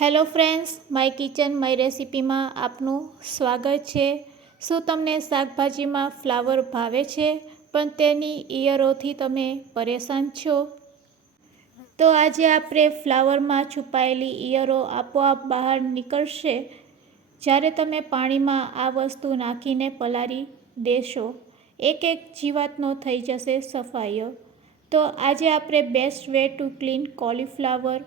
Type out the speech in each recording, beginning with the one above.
Hello friends, my kitchen, my રેસિપીમાં આપનું સ્વાગત છે. શું તમને શાકભાજીમાં ફ્લાવર ભાવે છે, પણ તેની ઈયરોથી તમે પરેશાન છો? તો આજે આપણે ફ્લાવરમાં છુપાયેલી ઈયરો આપોઆપ બહાર નીકળશે. જ્યારે તમે પાણીમાં આ વસ્તુ નાખીને પલાળી દેશો એક એક જીવાતનો થઈ જશે સફાઈઓ. તો આજે આપણે best way to clean cauliflower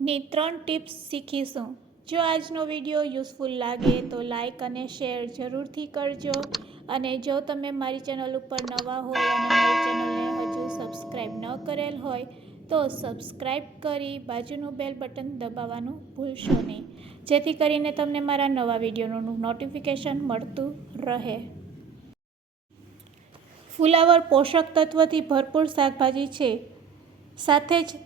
ની ત્રણ ટિપ્સ શીખીશું. જો આજનો વીડિયો યુઝફુલ લાગે તો લાઈક અને શેર જરૂરથી કરજો. અને જો તમે મારી ચેનલ ઉપર નવા હોય અને મારી ચેનલને હજુ સબસ્ક્રાઈબ ન કરેલ હોય, તો સબસ્ક્રાઈબ કરી બાજુનું બેલ બટન દબાવવાનું ભૂલશો નહીં. જેથી કરીને તમને મારા નવા વિડીયોનું નોટિફિકેશન મળતું રહે. ફુલાવર પોષક તત્વથી ભરપૂર શાકભાજી છે. સાથે જ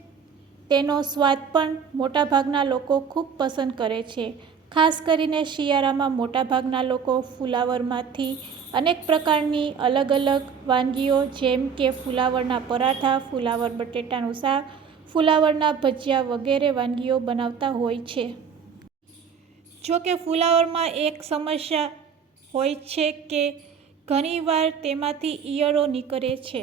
તેનો સ્વાદ પણ મોટાભાગના લોકો ખૂબ પસંદ કરે છે. ખાસ કરીને શિયાળામાં મોટાભાગના લોકો ફુલાવરમાંથી અનેક પ્રકારની અલગ અલગ વાનગીઓ, જેમ કે ફુલાવરના પરાઠા, ફુલાવર બટેટાનું શાક, ફુલાવરના ભજીયા વગેરે વાનગીઓ બનાવતા હોય છે. જો કે ફુલાવરમાં એક સમસ્યા હોય છે કે ઘણીવાર તેમાંથી ઈયળો નીકળે છે.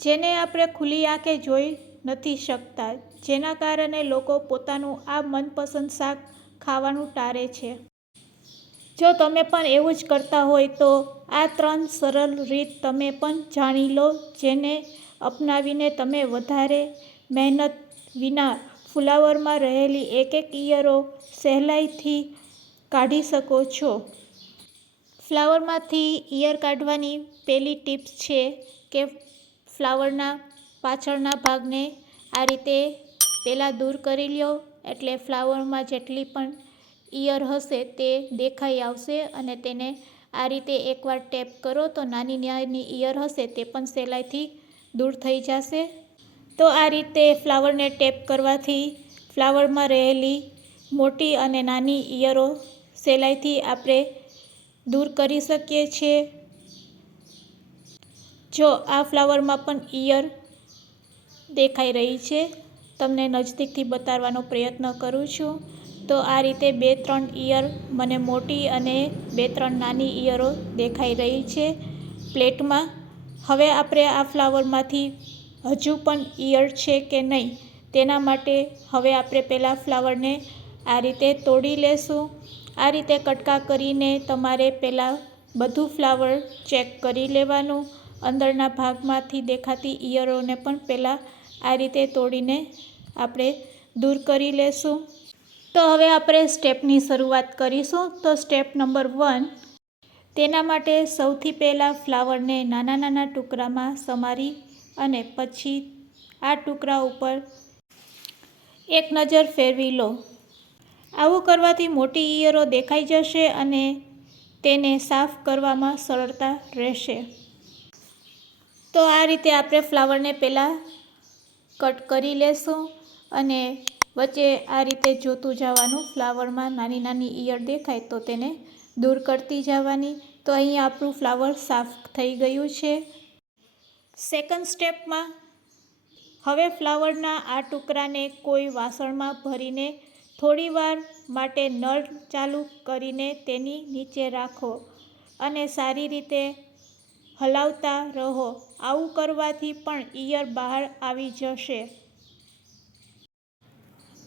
જેને આપણે ખુલ્લી આંખે જોઈ નથી શકતા, જેના કારણે લોકો પોતાનું આ મનપસંદ શાક ખાવાનું ટાળે છે. જો તમે પણ એવું જ કરતા હોય તો આ ત્રણ સરળ રીત તમે પણ જાણી લો, જેને અપનાવીને તમે વધારે મહેનત વિના ફુલાવરમાં રહેલી એક એક ઇયરો સહેલાઈથી કાઢી શકો છો. ફ્લાવરમાંથી ઇયર કાઢવાની પહેલી ટિપ્સ છે કે ફ્લાવરના પાછળના ભાગને આ રીતે પહેલાં દૂર કરી લ્યો, એટલે ફ્લાવરમાં જેટલી પણ ઈયર હશે તે દેખાઈ આવશે અને તેને આ રીતે એકવાર ટેપ કરો તો નાની નાની ઈયર હશે તે પણ સહેલાઈથી દૂર થઈ જશે. તો આ રીતે ફ્લાવરને ટેપ કરવાથી ફ્લાવરમાં રહેલી મોટી અને નાની ઈયરો સહેલાઈથી આપણે દૂર કરી શકીએ છીએ. જો આ ફ્લાવરમાં પણ ઈયર દેખાઈ રહી છે. તમને નજદીકથી બતાવવાનો પ્રયત્ન કરું છું. તો આ રીતે બે ત્રણ ઈયર મને મોટી અને બે ત્રણ નાની ઈયરો દેખાઈ રહી છે પ્લેટમાં. હવે આપણે આ ફ્લાવરમાંથી હજુ પણ ઇયર છે કે નહીં, તેના માટે હવે આપણે પહેલાં ફ્લાવરને આ રીતે તોડી લેશું. આ રીતે કટકા કરીને તમારે પહેલાં બધું ફ્લાવર ચેક કરી લેવાનું. અંદરના ભાગમાંથી દેખાતી ઇયરોને પણ પહેલાં આ રીતે તોડીને આપણે દૂર કરી લેશું. તો હવે આપણે સ્ટેપની શરૂઆત કરીશું. તો સ્ટેપ નંબર વન, તેના માટે સૌથી પહેલાં ફ્લાવરને નાના નાના ટુકડામાં સમારી અને પછી આ ટુકડા ઉપર એક નજર ફેરવી લો. આવું કરવાથી મોટી ઈયરો દેખાઈ જશે અને તેને સાફ કરવામાં સરળતા રહેશે. તો આ રીતે આપણે ફ્લાવરને પહેલાં કટ કરી લેશું અને વચ્ચે આ રીતે જોતું જવાનું ફ્લાવરમાં નાની નાની ઈયળ દેખાય તો તેને દૂર કરતી જવાની. તો અહીં આપણું ફ્લાવર સાફ થઈ ગયું છે. સેકન્ડ સ્ટેપમાં હવે ફ્લાવરના આ ટુકડાને કોઈ વાસણમાં ભરીને થોડીવાર માટે નળ ચાલુ કરીને તેની નીચે રાખો અને સારી રીતે હલાવતા રહો. આવું કરવાથી પણ ઈયર બહાર આવી જશે.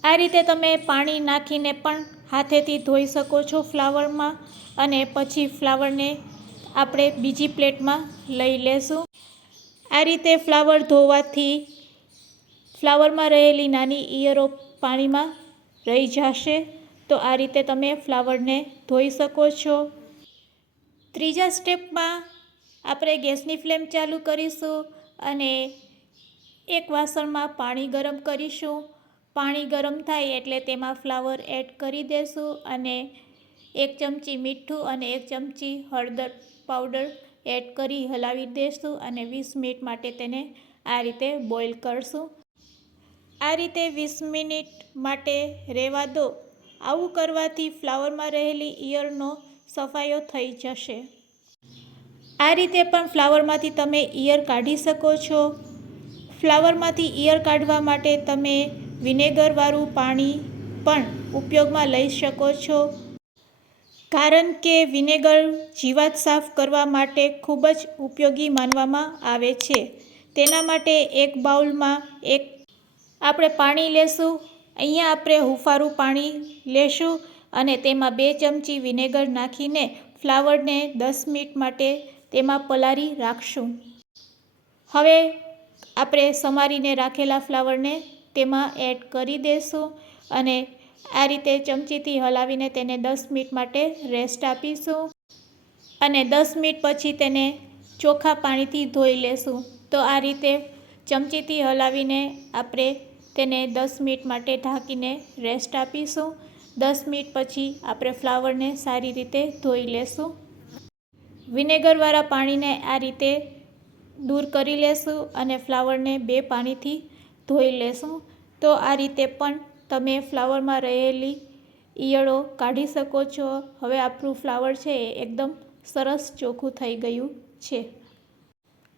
આ રીતે તમે પાણી નાખીને પણ હાથેથી ધોઈ શકો છો ફ્લાવરમાં અને પછી ફ્લાવરને આપણે બીજી પ્લેટમાં લઈ લેશું. આ રીતે ફ્લાવર ધોવાથી ફ્લાવરમાં રહેલી નાની ઈયરો પાણીમાં રહી જશે. તો આ રીતે તમે ફ્લાવરને ધોઈ શકો છો. ત્રીજા સ્ટેપમાં આપણે ગેસની ફ્લેમ ચાલુ કરીશું અને એક વાસણમાં પાણી ગરમ કરીશું. પાણી ગરમ થાય એટલે તેમાં ફ્લાવર એડ કરી દેશું અને એક ચમચી મીઠું અને એક ચમચી હળદર પાવડર એડ કરી હલાવી દેશું અને વીસ મિનિટ માટે તેને આ રીતે બોઇલ કરશું. આ રીતે વીસ મિનિટ માટે રહેવા દો. આવું કરવાથી ફ્લાવરમાં રહેલી ઈયળનો સફાયો થઈ જશે. આ રીતે પણ ફ્લાવરમાંથી તમે ઈયર કાઢી શકો છો. ફ્લાવરમાંથી ઈયર કાઢવા માટે તમે વિનેગરવાળું પાણી પણ ઉપયોગમાં લઈ શકો છો. કારણ કે વિનેગર જીવાત સાફ કરવા માટે ખૂબ જ ઉપયોગી માનવામાં આવે છે. તેના માટે એક બાઉલમાં એક આપણે પાણી લેશું. અહીંયા આપણે હુફારું પાણી લેશું અને તેમાં બે ચમચી વિનેગર નાખીને ફ્લાવરને દસ મિનિટ માટે તેમાં પલારી રાખશું. હવે આપણે સમારીને રાખેલા ફ્લાવરને તેમાં એડ કરી દઈશું અને આ રીતે ચમચીથી હલાવીને તેને દસ મિનિટ માટે રેસ્ટ આપીશું અને દસ મિનિટ પછી તેને ચોખ્ખા પાણીથી ધોઈ લેશું. તો આ રીતે ચમચીથી હલાવીને આપણે તેને દસ મિનિટ માટે ઢાંકીને રેસ્ટ આપીશું. દસ મિનિટ પછી આપણે ફ્લાવરને સારી રીતે ધોઈ લેશું. વિનેગરવાળા પાણીને આ રીતે દૂર કરી લેશું અને ફ્લાવરને બે પાણીથી ધોઈ લેશું. તો આ રીતે પણ તમે ફ્લાવરમાં રહેલી ઈયળો કાઢી શકો છો. હવે આપણું ફ્લાવર છે એ એકદમ સરસ ચોખ્ખું થઈ ગયું છે.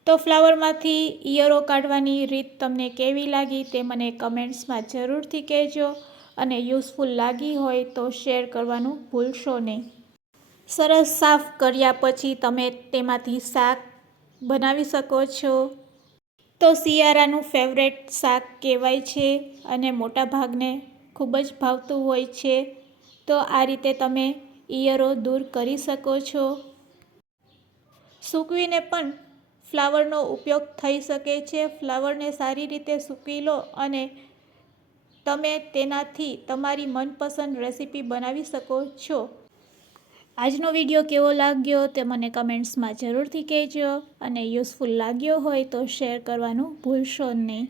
તો ફ્લાવરમાંથી ઈયળો કાઢવાની રીત તમને કેવી લાગી તે મને કમેન્ટ્સમાં જરૂરથી કહેજો. અને યુઝફુલ લાગી હોય તો શેર કરવાનું ભૂલશો નહીં. સરસ સાફ કર્યા પછી તમે તેમાંથી શાક બનાવી શકો છો. તો શિયાળાનું ફેવરેટ શાક કહેવાય છે અને મોટાભાગને ખૂબ જ ભાવતું હોય છે. તો આ રીતે તમે ઈયરો દૂર કરી શકો છો. સૂકવીને પણ ફ્લાવરનો ઉપયોગ થઈ શકે છે. ફ્લાવરને સારી રીતે સૂકવી લો અને તમે તેનાથી તમારી મનપસંદ રેસીપી બનાવી શકો છો. આજનો વીડિયો કેવો લાગ્યો તે મને કમેન્ટ્સમાં જરૂરથી કહેજો અને યુઝફુલ લાગ્યો હોય તો શેર કરવાનું ભૂલશો નહીં.